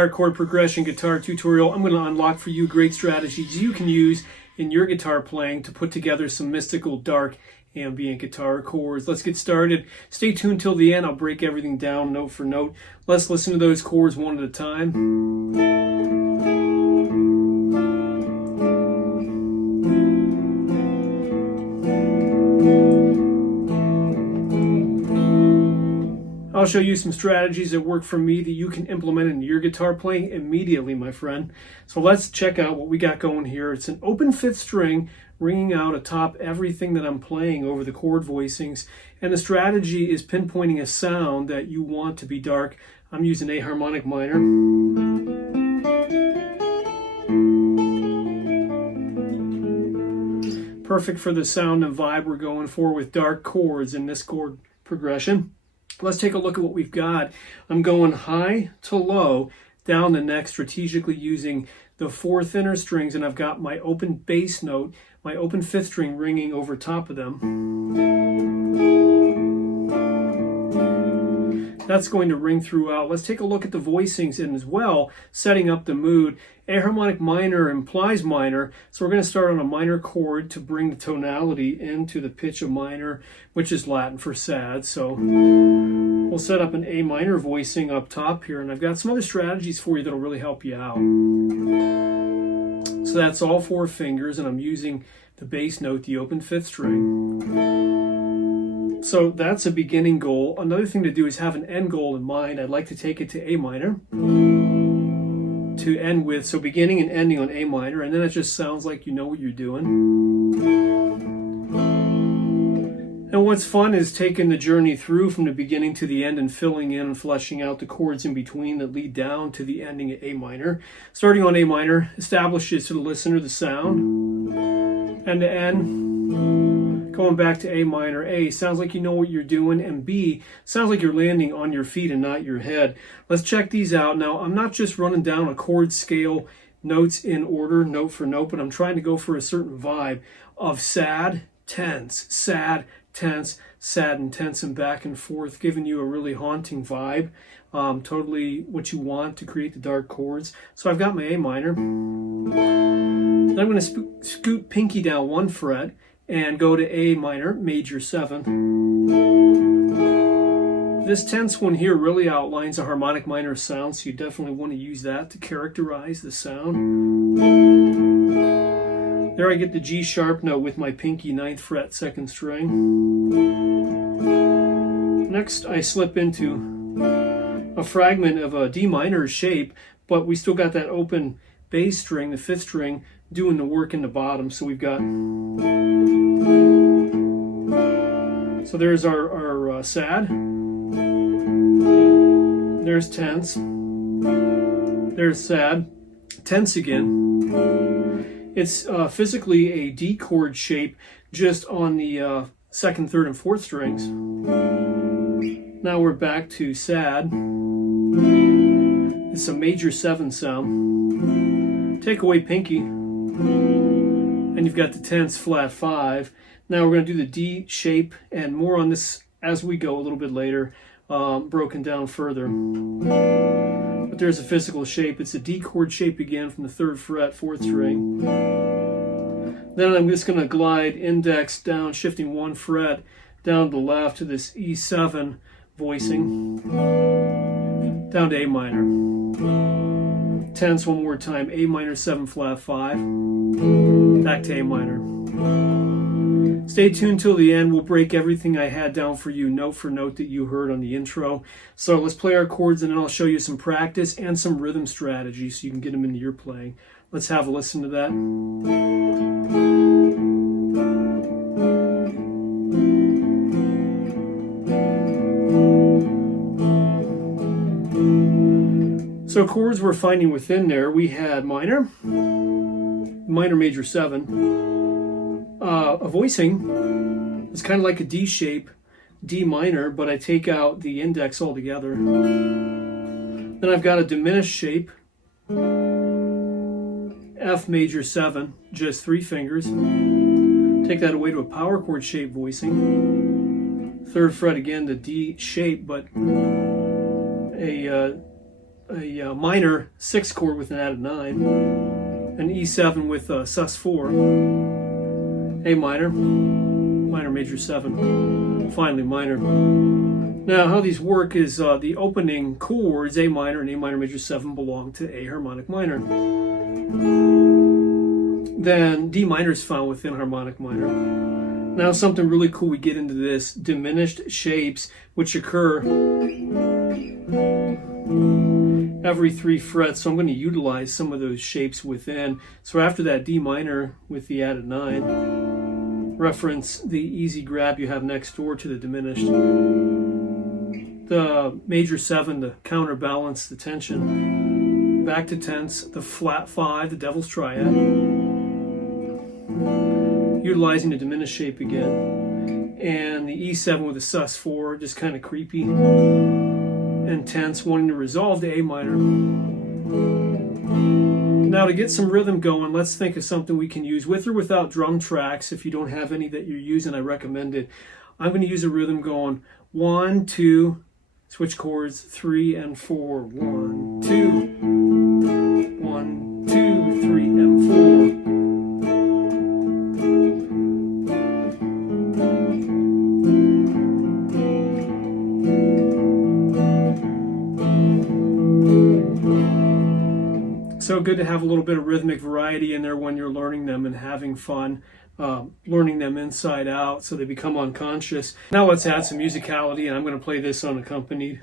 dark chord progression guitar tutorial. I'm going to unlock for you great strategies you can use in your guitar playing to put together some mystical, dark, ambient guitar chords. Let's get started. Stay tuned till the end. I'll break everything down note for note. Let's listen to those chords one at a time. I'll show you some strategies that work for me that you can implement in your guitar playing immediately, my friend. So let's check out what we got going here. It's an open fifth string ringing out atop everything that I'm playing over the chord voicings. And the strategy is pinpointing a sound that you want to be dark. I'm using a harmonic minor. Perfect for the sound and vibe we're going for with dark chords in this chord progression. Let's take a look at what we've got. I'm going high to low down the neck, strategically using the four thinner strings, and I've got my open bass note, my open fifth string ringing over top of them. That's going to ring throughout. Let's take a look at the voicings and as well, setting up the mood. A harmonic minor implies minor, so we're going to start on a minor chord to bring the tonality into the pitch of minor, which is Latin for sad. So we'll set up an A minor voicing up top here, and I've got some other strategies for you that'll really help you out. So that's all four fingers, and I'm using the bass note, the open fifth string. So that's a beginning goal. Another thing to do is have an end goal in mind. I'd like to take it to A minor to end with, so beginning and ending on A minor, and then it just sounds like you know what you're doing. And what's fun is taking the journey through from the beginning to the end and filling in and fleshing out the chords in between that lead down to the ending at A minor. Starting on A minor establishes to the listener the sound, and to end, going back to A minor. A sounds like you know what you're doing, and B sounds like you're landing on your feet and not your head. Let's check these out. Now, I'm not just running down a chord scale, notes in order, note for note, but I'm trying to go for a certain vibe of sad, tense, sad, tense, sad, and tense, and back and forth, giving you a really haunting vibe. Totally what you want to create the dark chords. So I've got my A minor. Then I'm going to scoot pinky down one fret and go to A minor, major 7. This tense one here really outlines a harmonic minor sound, so you definitely want to use that to characterize the sound. There I get the G sharp note with my pinky 9th fret, 2nd string. Next I slip into a fragment of a D minor shape, but we still got that open bass string, the 5th string, doing the work in the bottom. So we've got, so there's our sad, there's tense, there's sad, tense again. It's physically a D chord shape just on the 2nd, 3rd, and 4th strings. Now we're back to sad. It's a major 7 sound. Take away pinky, and you've got the tense flat 5. Now we're going to do the D shape, and more on this as we go a little bit later, broken down further. But there's a physical shape. It's a D chord shape again from the 3rd fret, 4th string. Then I'm just going to glide index down, shifting 1 fret down to the left to this E7 voicing, down to A minor. Tense one more time, A minor 7 flat 5, back to A minor. Stay tuned till the end. We'll break everything I had down for you, note for note, that you heard on the intro. So let's play our chords, and then I'll show you some practice and some rhythm strategies so you can get them into your playing. Let's have a listen to that. So chords we're finding within there, we had minor, minor major 7, a voicing is kind of like a D shape, D minor, but I take out the index altogether. Then I've got a diminished shape, F major 7, just 3 fingers. Take that away to a power chord shape voicing. 3rd fret again, the D shape, but a a minor 6 chord with an added 9, an E7 with a sus4, A minor, minor major 7, finally minor. Now how these work is the opening chords, A minor and A minor major 7, belong to A harmonic minor. Then D minor is found within harmonic minor. Now something really cool, we get into this diminished shapes which occur every 3 frets. So I'm going to utilize some of those shapes within. So after that D minor with the added 9, reference the easy grab you have next door to the diminished. The major 7 to counterbalance the tension. Back to tense, the flat 5, the devil's triad. Utilizing the diminished shape again. And the E7 with a sus4, just kind of creepy. And tense, wanting to resolve the A minor. Now to get some rhythm going, let's think of something we can use with or without drum tracks. If you don't have any that you're using, I recommend it. I'm going to use a rhythm going 1, 2, switch chords 3 and 4. 1, 2, 1, 2, 3 and 4. So good to have a little bit of rhythmic variety in there when you're learning them and having fun, learning them inside out so they become unconscious. Now let's add some musicality, and I'm going to play this unaccompanied.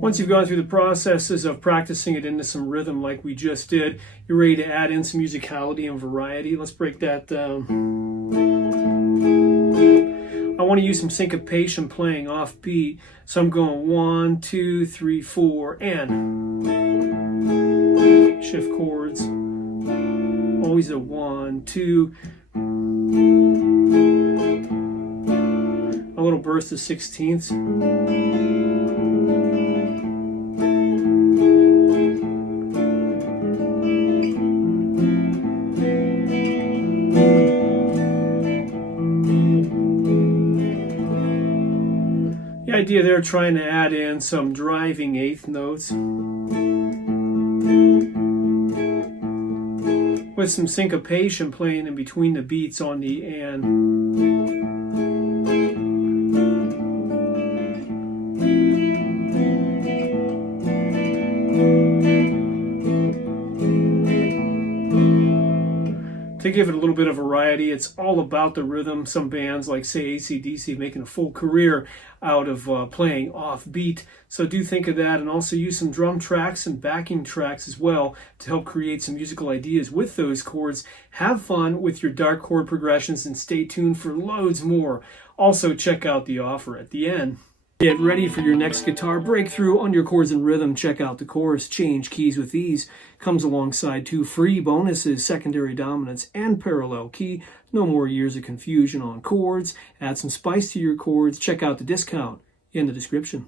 Once you've gone through the processes of practicing it into some rhythm like we just did, you're ready to add in some musicality and variety. Let's break that down. I want to use some syncopation playing off beat. So I'm going 1, 2, 3, 4, and shift chords. Always a 1, 2. A little burst of 16ths. The idea there, trying to add in some driving 8th notes with some syncopation playing in between the beats on the and. To give it a little bit of variety, it's all about the rhythm. Some bands like, say, AC/DC, making a full career out of playing off beat. So do think of that, and also use some drum tracks and backing tracks as well to help create some musical ideas with those chords. Have fun with your dark chord progressions and stay tuned for loads more. Also check out the offer at the end. Get ready for your next guitar breakthrough on your chords and rhythm. Check out the course, Change Keys with Ease. Comes alongside 2 free bonuses, secondary dominance and parallel key. No more years of confusion on chords. Add some spice to your chords. Check out the discount in the description.